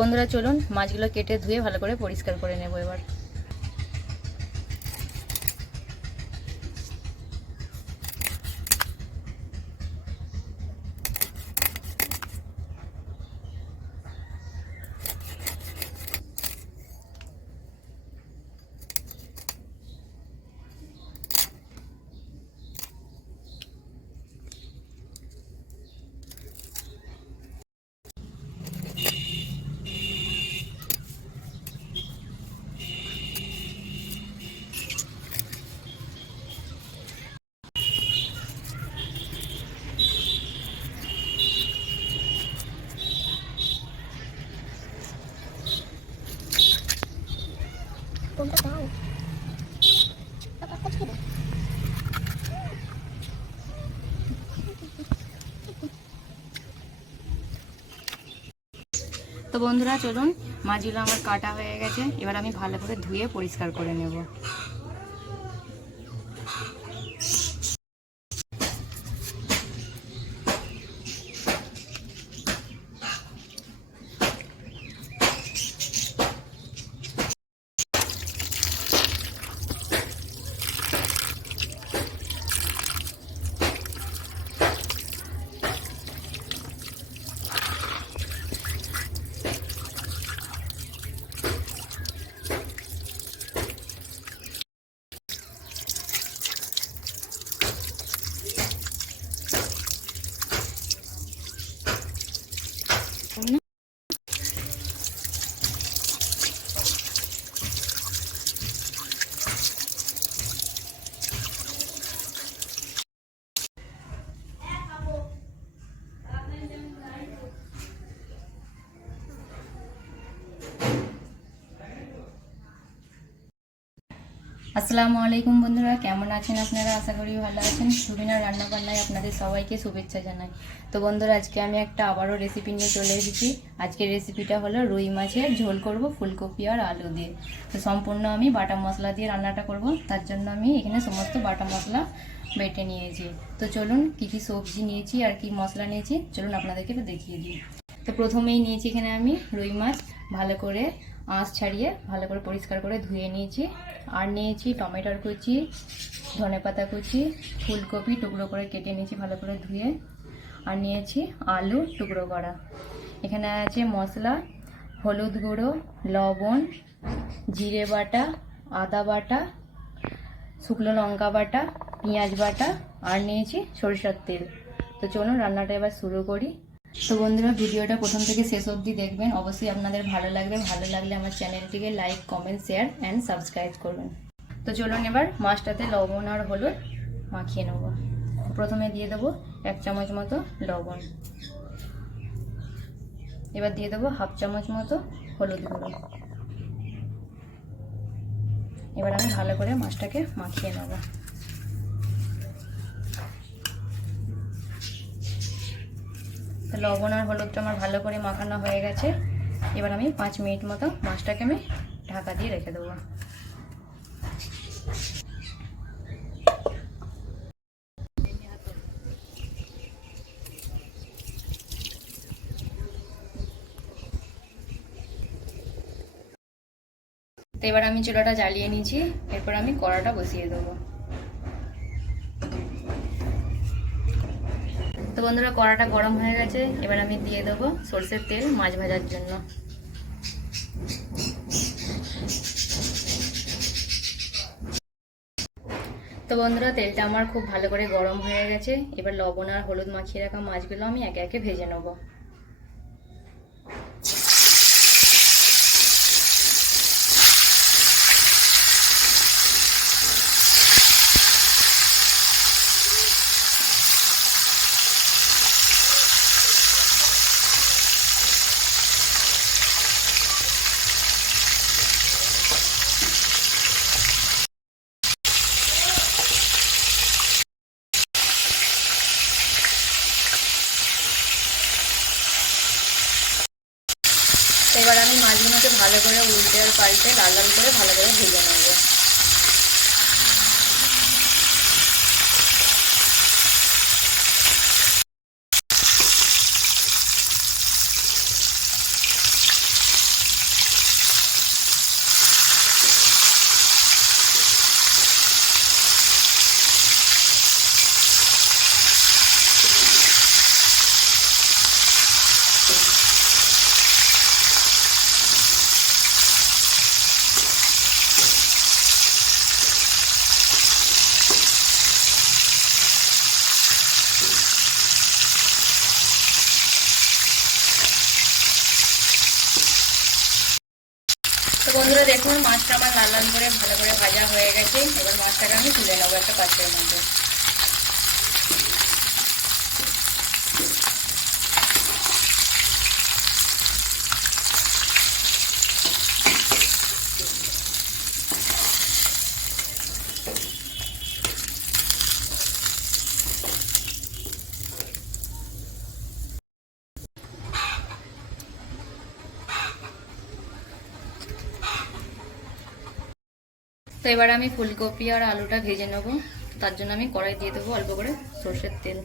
বন্ধুরা চলুন মাছগুলো কেটে ধুয়ে ভালো করে পরিষ্কার করে নেব এবার। তো বন্ধুরা চলুন মাছগুলো আমার কাটা হয়ে গেছে, এবার আমি ভালো করে ধুয়ে পরিষ্কার করে নেব। আসসালামু আলাইকুম বন্ধুরা, কেমন আছেন আপনারা? আশা করি ভালো আছেন। রুবিনার রান্নাবান্নায় আপনাদের সবাইকে শুভেচ্ছা জানাই। তো বন্ধুরা আজকে আমি একটা আবারও রেসিপি নিয়ে চলে এসেছি। আজকের রেসিপিটা হলো রুই মাছের ঝোল করব ফুলকপি আর আলু দিয়ে। তো সম্পূর্ণ আমি বাটা মশলা দিয়ে রান্নাটা করব, তার জন্য আমি এখানে সমস্ত বাটা মশলা বেটে নিয়েছি। তো চলুন কী কী সবজি নিয়েছি আর কি মশলা নিয়েছি চলুন আপনাদেরকে দেখিয়ে দিই। তো প্রথমেই নিয়েছি এখানে আমি রুই মাছ, ভালো করে আঁশ ছাড়িয়ে ভালো করে পরিষ্কার করে ধুয়ে নিয়েছি। আর নিয়েছি টমেটোর কুচি, ধনেপাতা কুচি, ফুলকপি টুকরো করে কেটে নিয়েছি ভালো করে ধুয়ে। আর নিয়েছি আলু টুকরো করা। এখানে আছে মশলা, হলুদ গুঁড়ো, লবণ, জিরে বাটা, আদা বাটা, শুকনো লঙ্কা বাটা, পেঁয়াজ বাটা, আর নিয়েছি সরিষার তেল। তো চলুন রান্নাটা এবার শুরু করি। তো বন্ধুরা ভিডিওটা প্রথম থেকে শেষ অবধি দেখবেন, অবশ্যই আপনাদের ভালো লাগবে। ভালো লাগলে আমার চ্যানেলটিকে like, comment, share and subscribe করবেন। তো চলুন এবার মাছটাতে লবণ আর হলুদ মাখিয়ে নেব। প্রথমে দিয়ে দেবো 1 চামচ মতো লবণ, এবার দিয়ে দেবো 1/2 চামচ মতো হলুদ গুঁড়ো। এবার আমি ভালো করে মাছটাকে মাখিয়ে নেব। তো লবণ আর হলুদটা আমার ভালো করে মাখানো হয়ে গেছে। এবার আমি 5 মিনিট মতো মাছটাকে আমি ঢাকা দিয়ে রেখে দেবো। তো এবার আমি চুলাটা জ্বালিয়ে নিয়েছি, এরপর আমি কড়াটা বসিয়ে দেবো। তো বন্ধুরা কড়াটা গরম হয়ে গেছে, এবার আমি দিয়ে দেবো সরষের তেল মাছ ভাজার জন্য। তো বন্ধুরা তেলটা আমার খুব ভালো করে গরম হয়ে গেছে। এবার লবণ আর হলুদ মাখিয়ে রাখা মাছগুলো আমি একে একে ভেজে নেব। এবার আমি মাছগুলোকে ভালো করে উল্টে আর পাল্টে লাল লাল করে ভালো করে ভেজে নেব। তো বন্ধুরা দেখুন মাছটা আমার লাল লাল করে ভালো করে ভাজা হয়ে গেছে। এবার মাছটাকে আমি তুলে নেবো একটা পাত্রের মধ্যে। তো এবার আমি ফুলকপি আর আলুটা ভেজে নেবো। তার জন্য আমি কড়াই দিয়ে দেবো অল্প করে সরষের তেল।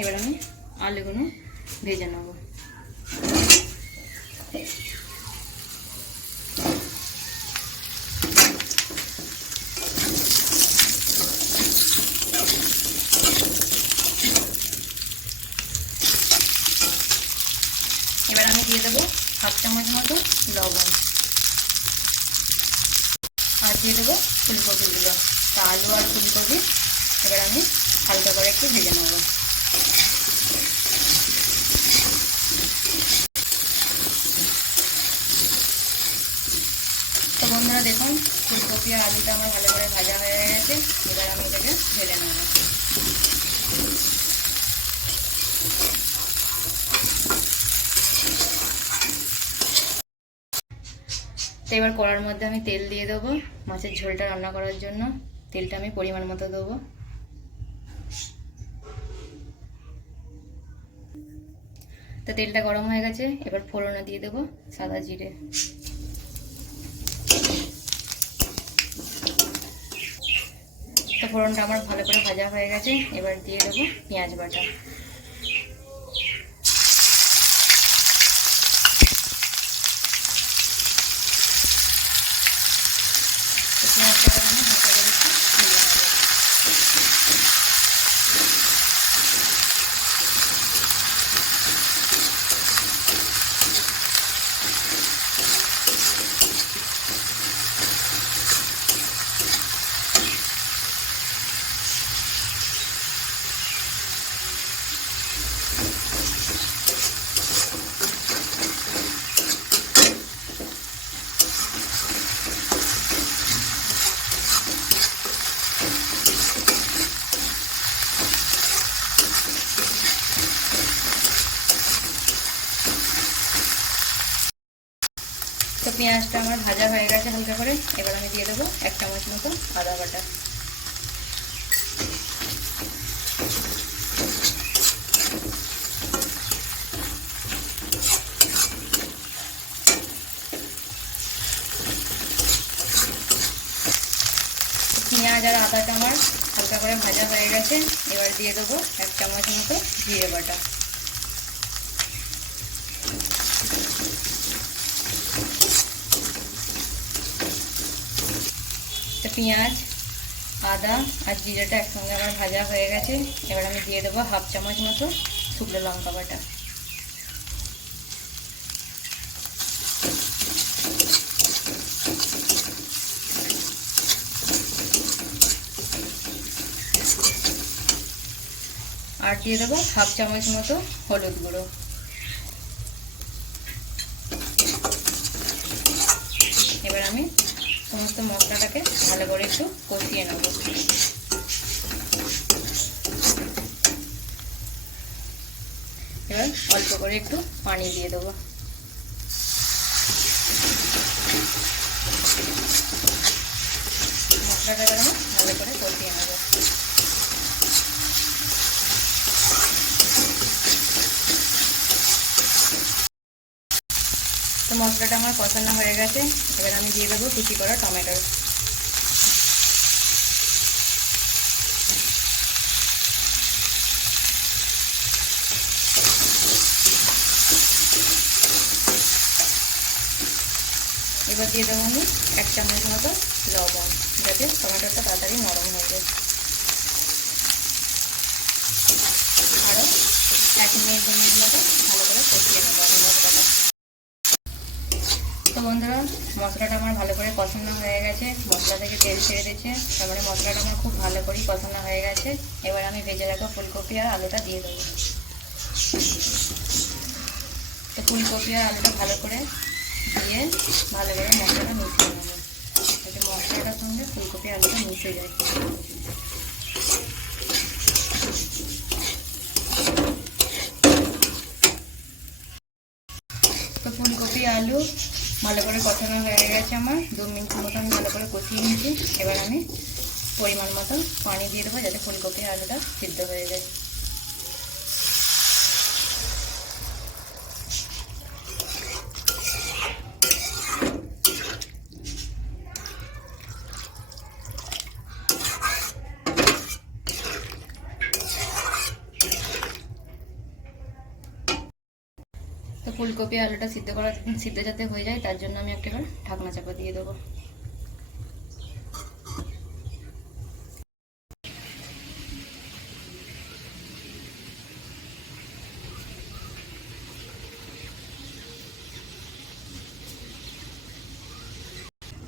এবার আমি আলুগুলো ভেজে নেবো। এবার আমি দিয়ে দেবো 1/2 চামচ মতো লবণ আর দিয়ে দেবো ফুলকপিগুলো। তা আলু আর ফুলকপি এবার আমি হালকা করে একটু ভেজে নেব। তো বন্ধুরা দেখুন ফুলকপি আর আলুটা আমার ভালো করে ভাজা হয়ে গেছে। এবার আমি এটাকে ঢেলে নেব। তো এবার কড়ার মধ্যে আমি তেল দিয়ে দেবো মাছের ঝোলটা রান্না করার জন্য। তেলটা আমি পরিমাণ মতো দেবো। তো তেলটা গরম হয়ে গেছে। এবার ফোড়নে দিয়ে দেবো সাদা জিরে। তো ফোড়নটা আমার ভালো করে ভাজা হয়ে গেছে। এবার দিয়ে দেবো পেঁয়াজ বাটা। তো পেঁয়াজটা আমার ভাজা হয়ে গেছে হালকা করে। এবার আমি দিয়ে দেবো 1 চামচ মতো আদা বাটা। পেঁয়াজ আর আদাটা আমার হালকা করে ভাজা হয়ে গেছে। এবার দিয়ে দেবো 1 চামচ মতো জিরে বাটা। পেঁয়াজ আদা আর জিরাটা একসঙ্গে আমার ভাজা হয়ে গেছে। এবার আমি দিয়ে দেবো 1/2 চামচ মতো শুকনো লঙ্কা বাটা। আর দিয়ে দেবো 1/2 চামচ মতো হলুদ গুঁড়ো। এবার আমি সমস্ত মশলাটাকে ভালো করে একটু কষিয়ে নেব। এবার অল্প করে একটু পানি দিয়ে দেবো। মশলাটাকে আমি ভালো করে কষিয়ে নেব। তো মশলাটা আমার কষানো হয়ে গেছে। এবার আমি দিয়ে দেবো কুচি করা টমেটো। এবার দিয়ে দেবো আমি 1 চামচ মতো লবণ, যাতে টমেটোটা তাড়াতাড়ি নরম হয়ে যায়। আরও 1 মিনিট 2 মিনিট মতো ভালো করে কষিয়ে নেবো আমি মশলাটা। তো বন্ধুরা মশলাটা আমার ভালো করে কষানো হয়ে গেছে। মশলা থেকে তেল ছেড়ে দিয়েছে, তার মানে মশলাটা আমার খুব ভালো করেই কষানো হয়ে গেছে। এবার আমি ভেজে রাখা ফুলকপি আর আলুটা দিয়ে দেবো। ফুলকপি আর আলুটা ভালো করে দিয়ে ভালো করে মশলাটা মিশিয়ে নেবো, যাতে মশলাটার সঙ্গে ফুলকপি আলুটা মিশে যায়। তো ফুলকপি আলু ভালো করে কষানো হয়ে গেছে আমার, 2 মিনিট মতো আমি ভালো করে কষিয়ে নিয়েছি। এবার আমি পরিমাণ মতো পানি দিয়ে দেবো, যাতে ফুলকপি আলুটা সিদ্ধ হয়ে যায়। তো ফুলকপি আলুটা সিদ্ধ যাতে হয়ে যায়, তার জন্য আমি একটা ঢাকনা চাপা দিয়ে দেবো।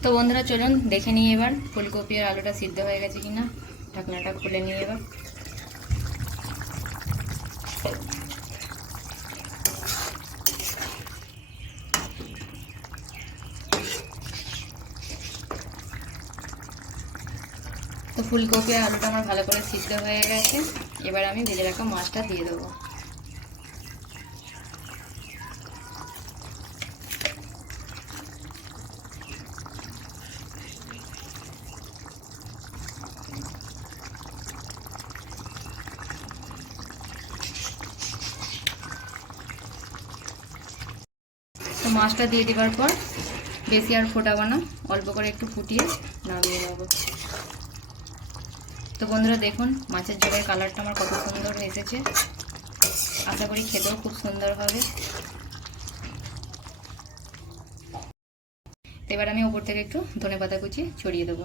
তো বন্ধুরা চলুন দেখে নিই এবার ফুলকপি আর আলুটা সিদ্ধ হয়ে গেছে কিনা। ঢাকনাটা খুলে নিই এবার। তো ফুলকপি আর আলুটা আমার ভালো করে সিদ্ধ হয়ে গেছে। এবার আমি ভেজে রাখা মাছটা দিয়ে দেবো। তো মাছটা দিয়ে দেওয়ার পর বেশি আর ফোটাবো না, অল্প করে একটু ফুটিয়ে নামিয়ে নেবো। তো বন্ধুরা দেখুন মাছের ঝোলের কালারটা আমার কত সুন্দর এসেছে, আশা করি খেতেও খুব সুন্দর হবে। এবার আমি উপর থেকে একটু ধনেপাতা কুচি ছড়িয়ে দেবো।